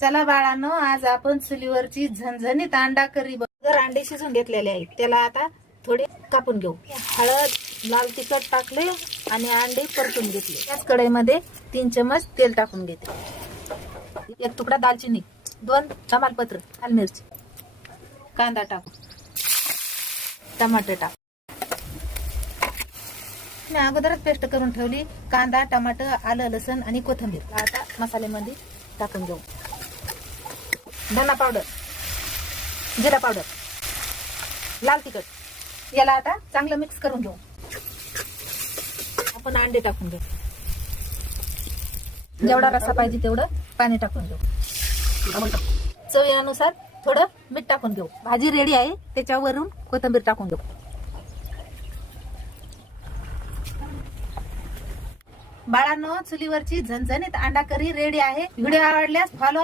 चला बाळांनो, आज आपण चुलीवरची झणझणीत अंडा करी अंडे शिजून घेतलेले आहेत. त्याला आता थोडे कापून घेऊ. हळद, लाल तिखट टाकले आणि अंडे परतून घेतले. त्याच कढईमध्ये 3 चमच तेल टाकून घेते. 1 तुकडा दालचिनी, 2 तमालपत्र, लाल मिरची, कांदा टाकू, टमाटर टाक. मी अगोदरच पेस्ट करून ठेवली. कांदा, टमाटर, आलं, लसण आणि कोथिंबीर आता मसाल्यामध्ये टाकून घेऊ. धना पावडर, जिरा पावडर, लाल तिखट. याला आता चांगलं मिक्स करून घेऊ. आपण अंडे टाकून घेऊ. जेवढा रस्सा पाहिजे तेवढं पाणी टाकून घेऊ. चवीनुसार थोडं मीठ टाकून घेऊ. भाजी रेडी आहे. त्याच्यावरून कोथिंबीर टाकून घेऊ. बाळांनो, चुलीवरची झणझणीत अंडा करी रेडी आहे. व्हिडिओ आवडल्यास फॉलो